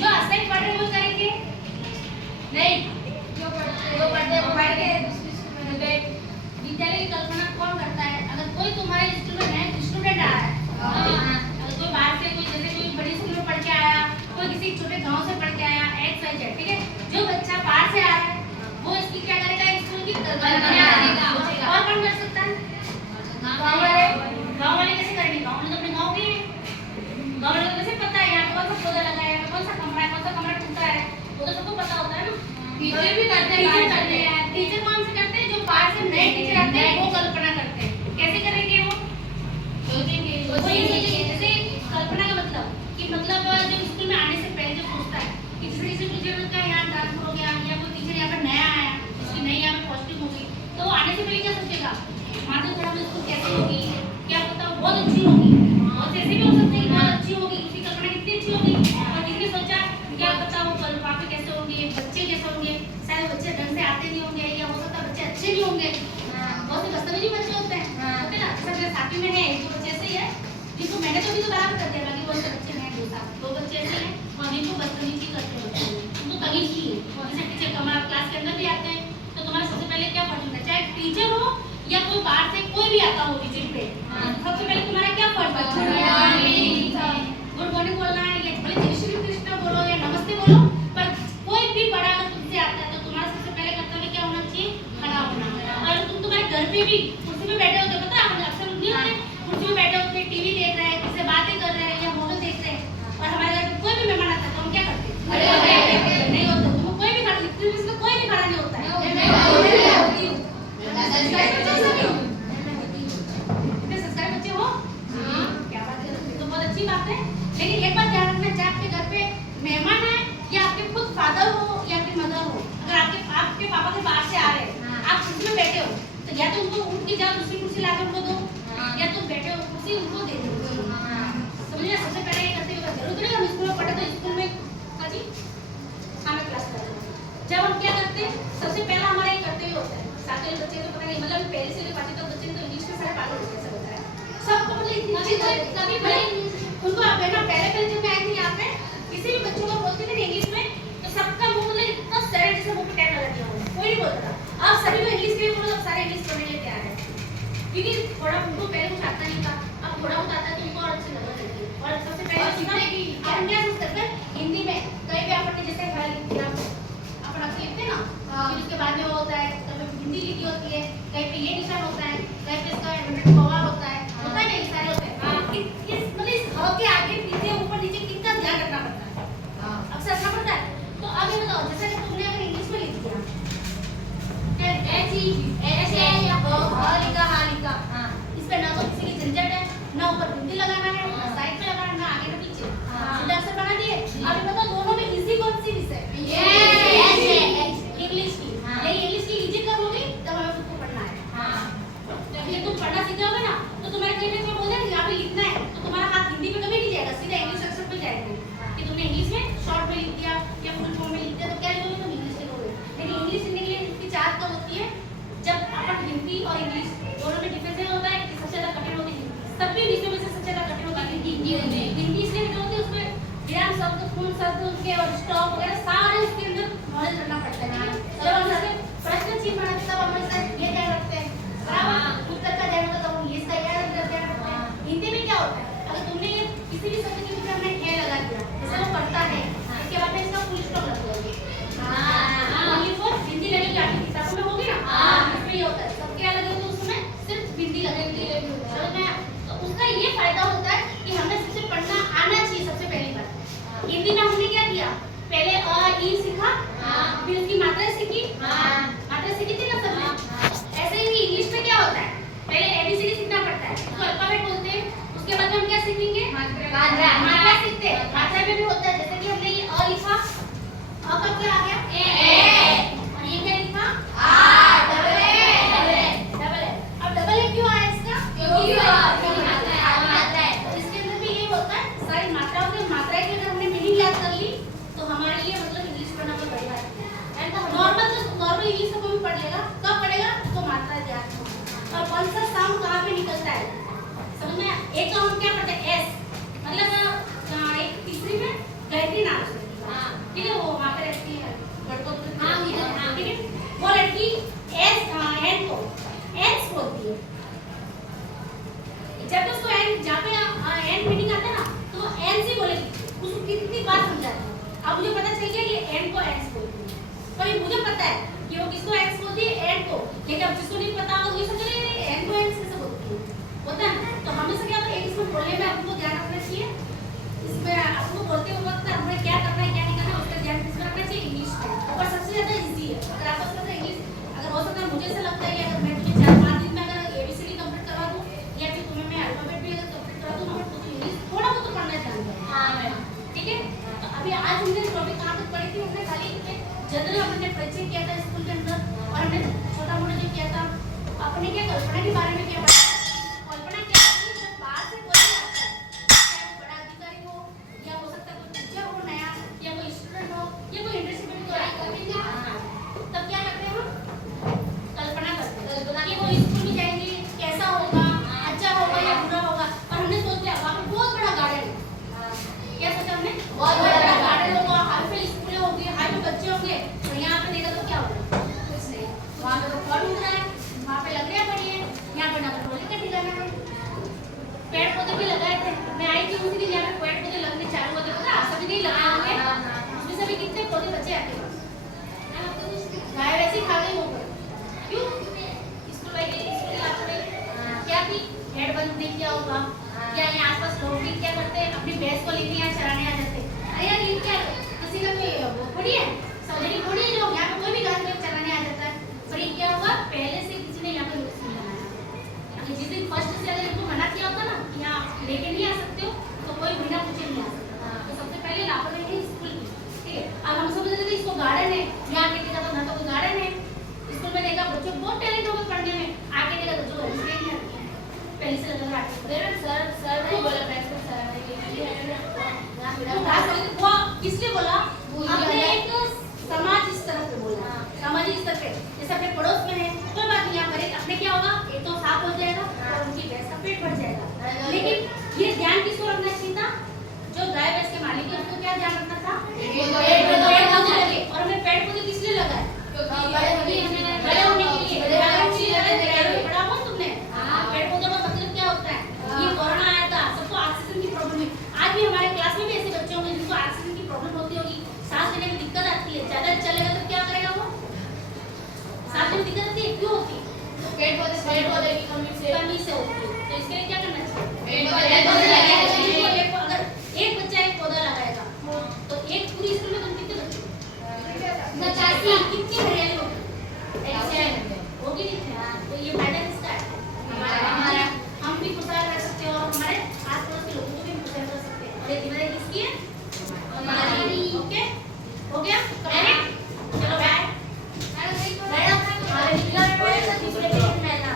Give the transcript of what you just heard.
जो असाइड पढ़ रहे वो करेंगे नहीं, जो पढ़ते हैं वो पढ़ के विद्यालय की कल्पना कौन करता है? अगर कोई तुम्हारे स्कूल में नया स्टूडेंट आया है, अगर कोई बाहर से कोई जैसे कोई बड़ी स्कूल में पढ़ के आया, कोई किसी छोटे गांव से पढ़ के आया, एक्स वाई जेड, ठीक है, जो बच्चा बाहर से आ रहा है वो इसकी क्या करेगा? स्कूल की कल्पना करेगा। और कौन कर सकता है? गांव वाले कैसे करेंगे? गांव वाले तो अपने गांव के, गांव वाले को कैसे पता है यहाँ कौन सा पौधा लगा है, कौन सा कमरा टूटा है, वो तो सबको पता होता है ना। टीचर भी करते हैं, टीचर कौन से करते हैं? जो बाहर से नए टीचर आते हैं वो कल्पना करते हैं। कैसे करेंगे वो? जैसे कल्पना का मतलब कि मतलब जो स्कूल में आने से पहले जो सोचता है कि किसी टीचर का यहाँ ट्रांसफर हो गया या कोई टीचर यहाँ पर नया आया, उसकी नई यहाँ पर पोस्टिंग होगी, तो वो आने से पहले क्या सोचेगा? माध्यमिक स्कूल कैसे होगी, क्या पता बहुत अच्छी होगी, बहुत ऐसे भी हो सकते हैं बहुत अच्छी होगी, उसकी कल्पना कितनी अच्छी होगी। और किसने सोचा क्या पता वो वहाँ पे कैसे होंगे, बच्चे कैसे होंगे, शायद बच्चे ढंग से आते नहीं होंगे या हो सकता है बच्चे अच्छे भी होंगे, बहुत से बदतमीजी बच्चे होते हैं ना। जैसा मेरे साथी में है जो बच्चे ऐसे ही है जिनको मैंने तो भी तो बराबर कर दिया, बाकी बहुत से बच्चे हैं दो बच्चे ऐसे हैं और जिनको बदतमीजी करते हैं, उनको तमीज नहीं है। जैसे टीचर हमारा क्लास के अंदर भी आते हैं तो तुम्हारा सबसे पहले क्या फर्ज होता है? चाहे टीचर हो या कोई बाहर से कोई भी आता हो विजिट पे, सबसे पहले तुम्हारा क्या फर्ज है? गुड मॉर्निंग बोलना है, या भले जय श्री कृष्ण बोलो या नमस्ते बोलो, पर कोई भी बड़ा अगर तुमसे आता है तो तुम्हारा सबसे पहले कर्तव्य क्या होना चाहिए? खड़ा होना। और तुम तुम्हारे घर पे भी कुर्सी पे बैठे होते हो, पता है अक्सर नहीं होते, कुर्सी पे बैठे होते टीवी देख रहे हैं, किससे बातें कर रहे हैं या मोबाइल देख रहे हैं, और हमारे घर पे कोई भी मेहमान आता है तो हम क्या करते हैं? नहीं होता, तुम कोई भी खड़ा नहीं, कोई भी खड़ा नहीं होता है। संस्कारी बच्चे हो, क्या बात है, तो बहुत अच्छी बात है। लेकिन एक बात ध्यान रखना, चाहे आपके घर पे मेहमान है या आपके खुद फादर हो या आपकी मदर हो, अगर आपके पापा के बाहर से आ रहे हैं, आप कुर्सी में बैठे हो तो या तो उनको उठ के जाओ दूसरी कुर्सी लाकर उनको दो, या तुम बैठे हो कुर्सी उनको दे दो। समझिए, सबसे पहले ये करते हुए जरूर करें। हम स्कूल में पढ़े तो स्कूल में जी हमें क्लास करते हैं, जब हम क्या करते हैं सबसे पहला हमारा ये करते हुए होता है। साथ में बच्चे तो पता नहीं, मतलब पहले से ले पाँचवीं तक बच्चे तो इंग्लिश में सारे पागल हो गए, ऐसा होता है सबको, मतलब इतनी कभी भले उनको आप ना पहले जब मैं आई थी यहाँ पे किसी भी बच्चों को बोलती थी इंग्लिश में तो सबका मुंह मतलब इतना सरल जैसे मुंह पे टैग लगा दिया होगा, कोई नहीं बोलता था। अब सभी को इंग्लिश के बोलो, अब सारे इंग्लिश बोलने के लिए तैयार है, क्योंकि थोड़ा उनको पहले कुछ आता नहीं था, अब थोड़ा बहुत आता है तो उनको और अच्छी लगने लगी। और सबसे पहले सीखा है कि हम क्या सोचते हैं हिंदी में कहीं भी आपने जैसे अपन अक्सर लिखते हैं ना, फिर उसके बाद में वो होता है कभी हिंदी लिखी होती है, कहीं पे ये निशान होता है, कहीं पे इसका कौवा होता है नहीं, सारे होते हैं। मतलब इस ह के आगे पीछे ऊपर नीचे कितना ध्यान रखना पड़ता है, अक्सर रखना पड़ता है। तो अब ये बताओ, जैसे कि तुमने अगर इंग्लिश में लिख दिया इस पे ना तो किसी की झंझट है, ना ऊपर बिंदी लगाना है, ना साइड पे लगाना है, ना आगे ना पीछे, सीधा अक्षर बना दिए। अब ये बताओ दोनों में इजी कौन सी विषय? इंग्लिश की। लेकिन इंग्लिश की इजी कब होगी? जब हमें खुद को पढ़ना है। जब ये तुम पढ़ना सीख जाओगे ना तो तुम्हारे कहीं में बोल देंगे यहाँ पे लिखना है तो तुम्हारा हाथ हिंदी में कभी नहीं जाएगा, सीधा इंग्लिश अक्षर पे जाएगा। कि तुमने इंग्लिश में शॉर्ट में लिख दिया या फुल फॉर्म में लिख दिया तो क्या लिखोगे? तुम इंग्लिश लिखोगे। लेकिन इंग्लिश लिखने के लिए इसकी चार्ट कब होती है? जब अपन हिंदी और इंग्लिश दोनों में डिफरेंस होता है कि सबसे ज्यादा कठिन होती है हिंदी, सभी विषयों में से सबसे ज्यादा कठिन होती है हिंदी। हिंदी इसलिए कठिन होती है उसमें विराम शब्द, पूर्ण शब्द उनके और स्टॉप वगैरह सारे उसके अंदर नॉलेज रखना पड़ता है। जब हम प्रश्न चिन्ह बनाते तब हम ये ध्यान रखते हैं, उत्तर का ध्यान होता है, तो हम इसका ध्यान रखते हैं। हिंदी में क्या होता है, अगर तुमने ये किसी भी शब्द के ऊपर हमने है लगा दिया, जैसे वो पढ़ता है, इसके बाद में इसका फुल स्टॉप लग जाएगा। ओनली फॉर हिंदी लगेगी, आपकी किताबों में होगी ना, इसमें ये होता है। सबके अलग है तो उसमें सिर्फ हिंदी लगेगी। तो उसका ये फायदा होता है कि हमें सबसे पढ़ना आना चाहिए। सबसे पहली बात हिंदी में हमने क्या किया, पहले अ ई सीखा, फिर उसकी मात्रा सीखी, मात्रा सीखी थी ना सबने। ऐसे ही इंग्लिश में क्या होता है, पहले एबीसीडी सीखना पड़ता है, उसको अल्फाबेट बोलते हैं। उसके बाद हम क्या सीखेंगे? मात्रा सीखते हैं। मात्रा में भी होता है, जैसे कि हमने ये अ लिखा, अ का क्या आ गया? ए। और ये क्या लिखा? आ। Double A. अब डबल ए क्यों आया इसका? क्योंकि मात्रा है। तो इसके अंदर भी ये होता है, सारी मात्राओं की मात्रा की अगर हमने मीनिंग याद कर ली तो हमारे लिए मतलब इंग्लिश पढ़ना बहुत बड़ी बात है। नॉर्मल इंग्लिश को भी पढ़ लेगा, कब पढ़ेगा? उसको मात्रा याद हो और कौन सा साउंड कहाँ पे निकलता है समझ में। एक तो हम क्या पढ़ते हैं एस, मतलब पता है कि वो किसको एक्स बोलती है, एंड को, लेकिन अब जिसको नहीं पता वो ये सोच रहे हैं एंड को एक्स कैसे बोलती है, होता है ना। तो हमेशा क्या होता है, एक इसमें बोलने में आपको ध्यान रखना चाहिए, इसमें आपको बोलते वक्त हमें क्या करना है क्या नहीं करना है उसका ध्यान किसमें रखना चाहिए, इंग्लिश में। और सबसे ज्यादा इजी है, अगर आपको लगता है इंग्लिश, अगर हो सकता है मुझे ऐसा लगता है कि अगर मैं तुम्हें 4-5 दिन में अगर एबीसीडी कंप्लीट करवा दूं या फिर तुम्हें मैं अल्फाबेट भी अगर कंप्लीट करवा दूं ना, तो इंग्लिश थोड़ा बहुत तो पढ़ना चाहिए। हां मैम, ठीक है। तो अभी आज हमने टॉपिक कहां तक पढ़ी थी, हमने खाली जनरल हमने परिचय किया था स्कूल के अंदर, और हमने छोटा मोटा जो किया था अपने क्या कल्पना के बारे में क्या पढ़ा। कल्पना क्या होती है, जब बाहर से कोई आता है, चाहे वो बड़ा अधिकारी हो या हो सकता है कोई टीचर हो नया या कोई स्टूडेंट हो या कोई इंटर्नशिप तो तब क्या करते हैं हम, कल्पना करते हैं कि वो स्कूल में जाएंगे कैसा होगा, अच्छा होगा या बुरा होगा। और हमने सोच लिया वहाँ पे बहुत बड़ा गार्डन है, क्या सोचा हमने, बहुत बड़ा गार्डन होगा, हाई पे स्कूलें होगी, हाई पे बच्चे होंगे। तो यहाँ पे देखा तो क्या होगा, कुछ नहीं, वहाँ पे तो फल उग रहा है, वहाँ पे लकड़ियाँ पड़ी है, यहाँ पे ना पेट्रोल का ठिकाना है, पेड़ पौधे भी लगाए थे। मैं आई थी उस दिन, यहाँ पे पेड़ पौधे लगने चालू होते, पता सभी नहीं लगाए होंगे, उसमें सभी कितने पौधे बचे आते हैं, गाय वैसे खा गई वो, क्यों, स्कूल में आपने क्या थी, हेड बंद नहीं किया होगा, या यहाँ आसपास लोग भी क्या करते हैं अपनी भैंस को लेके यहाँ चराने आ जाते हैं। अरे यार ये क्या, किसी का कोई वो थोड़ी है, समझने थोड़ी है, जो यहाँ पे कोई भी गाय को चराने आ जाता है। पर ये क्या हुआ, पहले से किसी ने यहाँ पे स्कूल बनाया, अगर जिस दिन फर्स्ट से अगर इनको मना किया होता ना कि यहाँ लेके नहीं आ सकते हो, तो कोई बिना पूछे नहीं आ सकता। तो सबसे पहले लापरवाही है स्कूल की, ठीक है। अब हम समझ रहे थे इसको गार्डन है, यहाँ के देखा तो ना तो कोई गार्डन है, स्कूल में देखा बच्चों बहुत टैलेंट होगा पढ़ने में, आके देखा बच्चों को हिस्ट्री नहीं आती है, पहले से लगा रहा है सर को बोला प्रिंसिपल सर ने वो किसने बोला, हमने एक समाज स्तर पे बोला, सामाजिक स्तर पे, जैसे अपने पड़ोस में है कोई बात नहीं, यहाँ पर अपने क्या होगा, एक तो साफ हो जाएगा और उनकी भैंस का पेट भर जाएगा। लेकिन ये ध्यान किसको रखना चाहिए था, जो गाय भैंस के मालिक है उसको क्या ध्यान रखना था, पेड़ पौधे लगे। और हमने पेड़ पौधे किस लिए लगाए, बड़े होने के लिए, पढ़ा हो तुमने, पेड़ पौधे का मतलब क्या होता है। ये कोरोना आया था, सबको ऑक्सीजन की प्रॉब्लम है, आज भी हमारे क्लास में भी ऐसे बच्चे होंगे जिनको ऑक्सीजन की प्रॉब्लम होती होगी, सांस लेने में दिक्कत आती है, ज्यादा चलेगा तो क्या करेगा वो, सांस लेने में दिक्कत आती है, क्यों होती है, पेड़ पौधे की कमी से होती है। तो इसके लिए क्या करना चाहिए, पेड़ पौधे लगाएंगे। अगर एक बच्चा एक पौधा लगाएगा तो एक पूरी स्कूल में तुम कितने बच्चे, 50 कितनी हरियाली होगी नहीं। तो ये फायदा किसका है, हमारा, हम भी खुशहाल रह सकते हैं और हमारे आस पड़ोस के लोगों को भी खुशहाल कर सकते हैं। और ये जिम्मेदारी किसकी है,